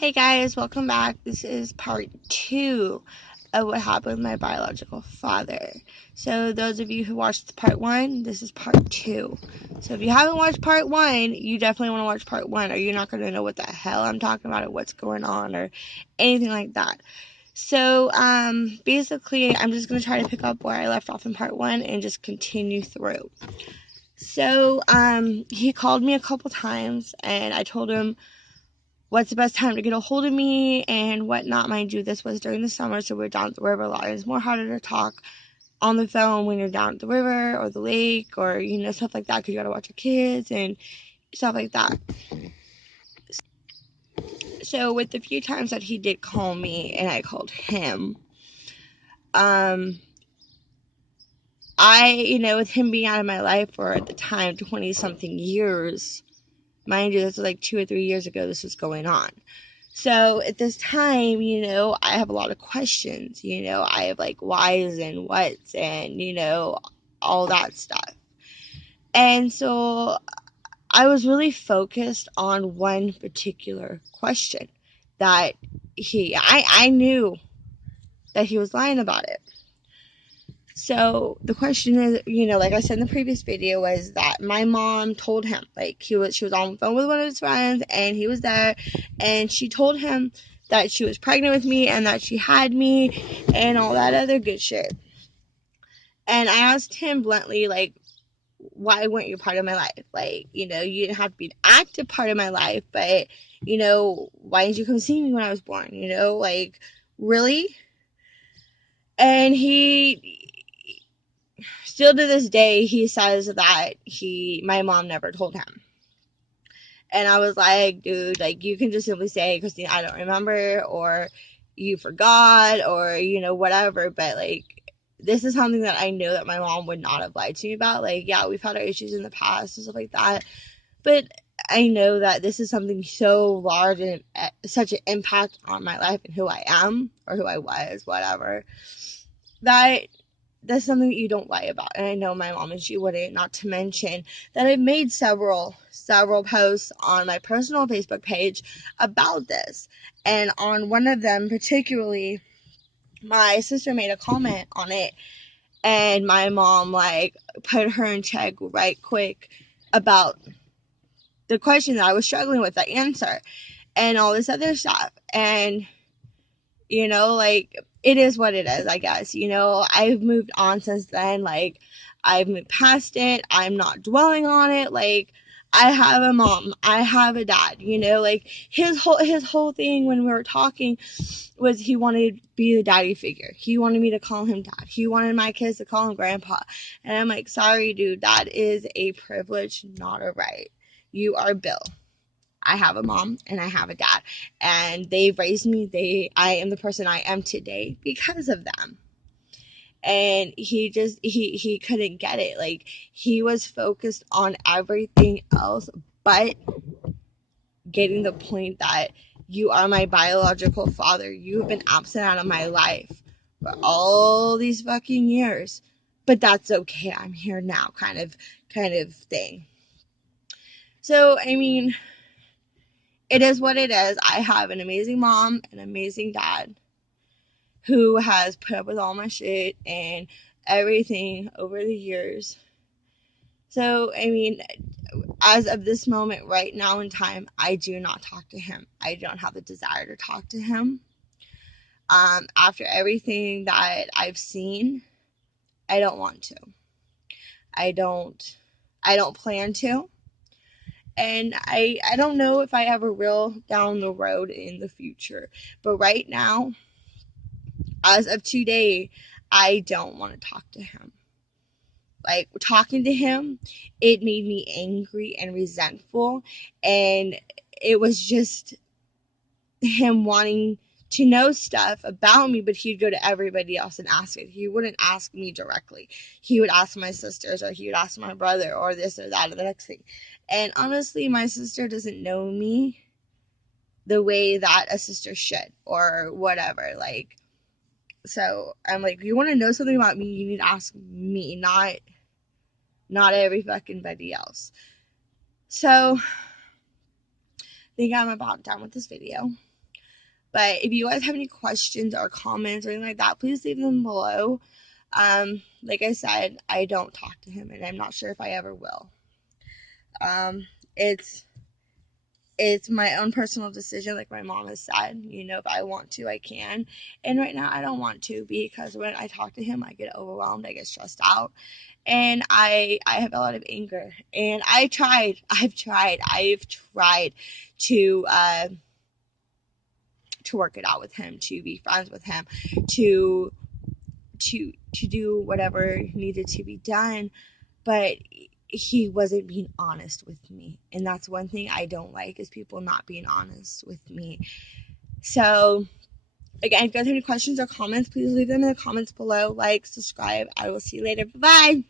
Hey guys, welcome back. This is part 2 of what happened with my biological father. So those of you who watched part 1, this is part 2. So if you haven't watched part 1, you definitely want to watch part 1 or you're not going to know what the hell I'm talking about or what's going on or anything like that. So basically I'm just going to try to pick up where I left off in part 1 and just continue through. So he called me a couple times and I told him what's the best time to get a hold of me and whatnot. Mind you, this was during the summer, so we're down at the river a lot. It's more harder to talk on the phone when you're down at the river or the lake or, stuff like that because you got to watch your kids and stuff like that. So with the few times that he did call me and I called him, with him being out of my life for, at the time, 20-something years, mind you, this was like 2 or 3 years ago this was going on. So at this time, I have a lot of questions. I have like whys and whats and, all that stuff. And so I was really focused on one particular question that I knew that he was lying about it. So the question is, like I said in the previous video, was that my mom told him, like she was on the phone with one of his friends and he was there and she told him that she was pregnant with me and that she had me and all that other good shit. And I asked him bluntly, like, why weren't you part of my life? Like, you didn't have to be an active part of my life, but, why didn't you come see me when I was born? Like, really? And he still to this day, he says that my mom never told him. And I was like, dude, like, you can just simply say, Christine, I don't remember, or you forgot, or, whatever. But, like, this is something that I know that my mom would not have lied to me about. Like, yeah, we've had our issues in the past and stuff like that. But I know that this is something so large and such an impact on my life and who I am, or who I was, whatever, that that's something that you don't lie about. And I know my mom and she wouldn't, not to mention that I've made several posts on my personal Facebook page about this. And on one of them particularly, my sister made a comment on it and my mom like put her in check right quick about the question that I was struggling with, the answer and all this other stuff. And like, it is what it is, I guess. I've moved on since then. Like, I've moved past it. I'm not dwelling on it. Like, I have a mom. I have a dad. Like, his whole thing when we were talking was he wanted to be the daddy figure. He wanted me to call him dad. He wanted my kids to call him grandpa. And I'm like, sorry, dude, that is a privilege, not a right. You are Bill. I have a mom and I have a dad, and they've raised me. I am the person I am today because of them. And he couldn't get it. Like, he was focused on everything else but getting the point that you are my biological father. You have been absent out of my life for all these fucking years, but that's okay. I'm here now, kind of thing. So, I mean, it is what it is. I have an amazing mom, an amazing dad who has put up with all my shit and everything over the years. So, I mean, as of this moment right now in time, I do not talk to him. I don't have the desire to talk to him. After everything that I've seen, I don't want to. I don't plan to. And I don't know if I ever will down the road in the future. But right now, as of today, I don't want to talk to him. Like, talking to him, it made me angry and resentful. And it was just him wanting to know stuff about me, but he'd go to everybody else and ask it. He wouldn't ask me directly. He would ask my sisters, or he would ask my brother, or this or that, or the next thing. And honestly, my sister doesn't know me the way that a sister should, or whatever. Like, so I'm like, you want to know something about me, you need to ask me, not every fucking buddy else. So I think I'm about done with this video. But if you guys have any questions or comments or anything like that, please leave them below. Like I said, I don't talk to him, and I'm not sure if I ever will. It's my own personal decision, like my mom has said. If I want to, I can. And right now, I don't want to, because when I talk to him, I get overwhelmed, I get stressed out, and I have a lot of anger. And I've tried to work it out with him, to be friends with him, to do whatever needed to be done, but he wasn't being honest with me. And that's one thing I don't like, is people not being honest with me. So again, if you guys have any questions or comments, please leave them in the comments below. Like, subscribe. I will see you later. Bye.